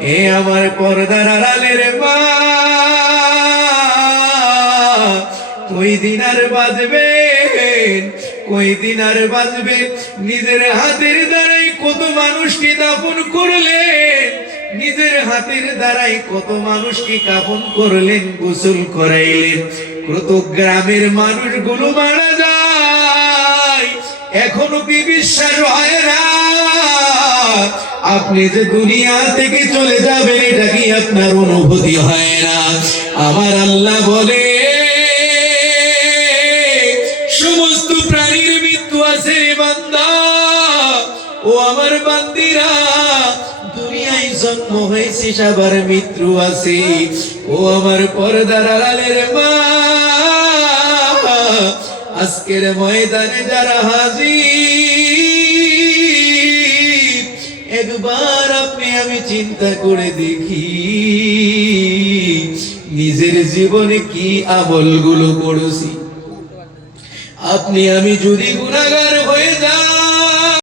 এ আমার পর্দার আড়ালের মা, কই দিন আর বাঁচবেন, কই দিন আর বাঁচবেন? নিজের হাতের দ্বারাই কত মানুষকে দাফন করলেন, নিজের হাতের দ্বারাই কত মানুষকে কাফন করলেন, গোসল করাইলেন, কত গ্রামের মানুষগুলো মারা যায়, এখনো কি বিশ্বাস হয় না? আপনি যে দুনিয়া থেকে চলে যাবেন, এটা কি আপনার অনুভূতি হয় না? আমার আল্লাহ বলে সমস্ত প্রাণীর মৃত্যু আছে বান্দা, ও আমার বান্দিরা, দুনিয়ায় জন্ম হয়েছে সবার মৃত্যু আছে। ও আমার পর্দার আড়ালের মা, আজকের ময়দানে যারা হাজির, একবার আপনি আমি চিন্তা করে দেখি নিজের জীবনে কি আমলগুলো করেছি। আপনি আমি যদি গুনাহগার হয়ে যাই,